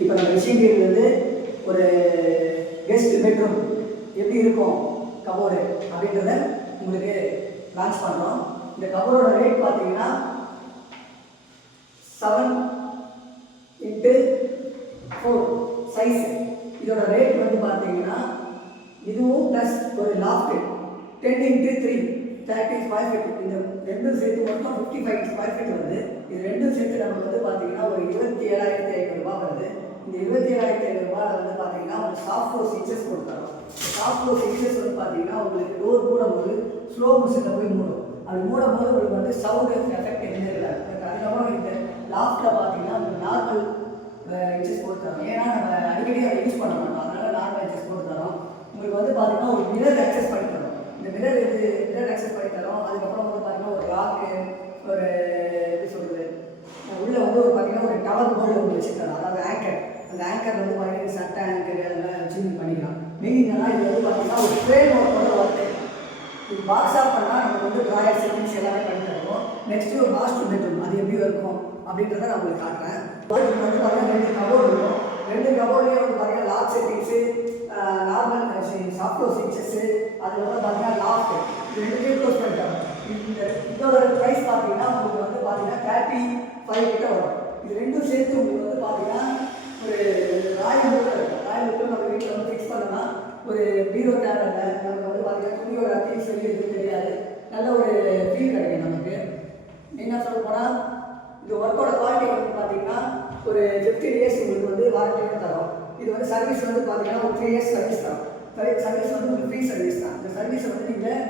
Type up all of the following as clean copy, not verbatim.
இப்போ நம்ம விஷயம் வந்து ஒரு கெஸ்ட் பெட்ரூம் எப்படி இருக்கும் கபோர்டு அப்படின்றத உங்களுக்கு லான்ச் பண்ணுறோம். இந்த கபோர்டோட ரேட் பார்த்தீங்கன்னா 7x4 சைஸ். இதோட ரேட் வந்து பார்த்தீங்கன்னா இதுவும் ப்ளஸ் ஒரு லாஃப்ட் 10x3 30 ஸ்கொயர் ஃபீட். இந்த ரெண்டும் சேர்த்து மொத்தம் 55 ஸ்கொயர் ஃபீட் வருது. இது ரெண்டும் சேர்த்து நமக்கு வந்து பார்த்தீங்கன்னா ஒரு 27,500 ரூபாய் வருது. இந்த 27,500 ரூபாயில் வந்து பார்த்தீங்கன்னா ஒரு சாஃப்ட் க்ளோஸ் இன்ச்சஸ் கொடுத்தாலும் சாஃப்ட் க்ளோஸ் இன்ச்சஸ் வந்து பார்த்தீங்கன்னா உங்களுக்கு டோர் மூடும்போது ஸ்லோ மிஷினில் போய் மூடும். அது மூடும்போது உங்களுக்கு வந்து சவுண்ட் எஃபெக்ட் எதுவுமே இல்லை. அதுக்கப்புறம் இந்த லாஃப்ட்டில் பார்த்தீங்கன்னா உங்களுக்கு நார்மல் இன்ச்சஸ் போட்டு தரோம். ஏன்னா நம்ம அடிக்கடி அதை யூஸ் பண்ண மாட்டோம், அதனால நார்மல் இன்ச்சஸ் போட்டு தரோம். உங்களுக்கு வந்து பார்த்தீங்கன்னா ஒரு மிரர் அக்சஸ் பண்ணி தரோம். இந்த மிரர் அக்சஸ் பண்ணி தரோம். அதுக்கப்புறம் வந்து பார்த்தீங்கன்னா ஒரு லாக்கு, ஒரு எப்படி சொல்கிறது, உள்ளே வந்து ஒரு பார்த்தீங்கன்னா ஒரு டவர் போர்டு ஒன்று வச்சுருக்காங்க, அதாவது ஆங்கர். அந்த ஆங்கர் வந்து பார்த்தீங்கன்னா சட்டை ஆங்கர் அதெல்லாம் வச்சு பண்ணிக்கலாம். மெயினாக இது வந்து பார்த்தீங்கன்னா ஒரு ஃப்ரேம் ஒர்க்கோட ஒர்க்கு. இது பாக்ஸ் ஆஃப் பண்ணால் நமக்கு வந்து ட்ராயர் செட்டிங்ஸ் எல்லாமே பண்ணி தருவோம். நெக்ஸ்ட்டு ஒரு மாஸ்டர் பெட்ரூம் அது எப்படி இருக்கும் அப்படின்றத நான் உங்களுக்கு காட்டுறேன். வந்து பார்த்தீங்கன்னா 2 கபோர்டு இருக்கும். 2 கபோர்ட்லேயே வந்து பார்த்தீங்கன்னா lock settings, normal soft close inches, அதுக்கப்புறம் பார்த்தீங்கன்னா லாஃப்ட், இது 2 க்ளோஸ் பண்ணிட்டாங்க. இதோட ப்ரைஸ் பார்த்தீங்கன்னா உங்களுக்கு வந்து பார்த்தீங்கன்னா 35 கிட்ட வரும். இது ரெண்டும் சேர்த்து உங்களுக்கு வந்து பார்த்தீங்கன்னா ஒரு ராயல் லுக்கில் இருக்கும். ராயல் லுக்கில் நம்ம வீட்டில் வந்து ஃபிக்ஸ் பண்ணோம்னா ஒரு பீரோ தேவையில்லை, நமக்கு வந்து பார்த்தீங்கன்னா துணியோட அத்தியம் சொல்லி எதுவும் தெரியாது, நல்ல ஒரு ஃபீல் கிடைக்கும் நமக்கு. என்ன சொல்ல போனால் இந்த ஒர்க்கோட குவாலிட்டி வந்து பார்த்தீங்கன்னா ஒரு 15 இயர்ஸ் உங்களுக்கு வந்து வாரண்டியோட தரோம். இது வந்து சர்வீஸ் வந்து பார்த்தீங்கன்னா ஒரு 3 இயர்ஸ் சர்வீஸ் தரோம். சர்வீஸ் வந்து உங்களுக்கு ஃப்ரீ சர்வீஸ் தான். இந்த சர்வீஸை வந்து நீங்கள்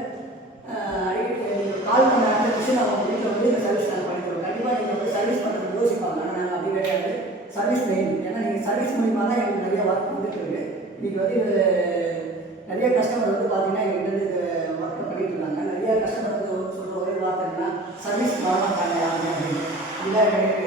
கால் பண்ண ஆரம்பிச்சு நம்ம வீட்டில் வந்து இந்த சர்வீஸ் நாங்கள் பண்ணிக்கிறோம். கண்டிப்பாக நீங்கள் வந்து சர்வீஸ் பண்ணுறதுக்கு யோசிப்பாங்க, ஆனால் நாங்கள் அப்படி கிடையாது. Service main. ஏன்னா நீங்கள் சர்வீஸ் மூலிமா தான் எங்களுக்கு நிறைய ஒர்க் வந்துட்டு இருக்கு. இன்றைக்கி வந்து நிறைய கஸ்டமர் வந்து பார்த்தீங்கன்னா எங்கிட்ட வந்து இந்த ஒர்க் பண்ணிட்டு இருக்காங்க. நிறைய கஸ்டமர் வந்து சொல்கிற ஒரே வார்த்தை என்னன்னா சர்வீஸ் வரமாட்டாங்க யாருமே அப்படின்னு. இல்லை கிடையாது.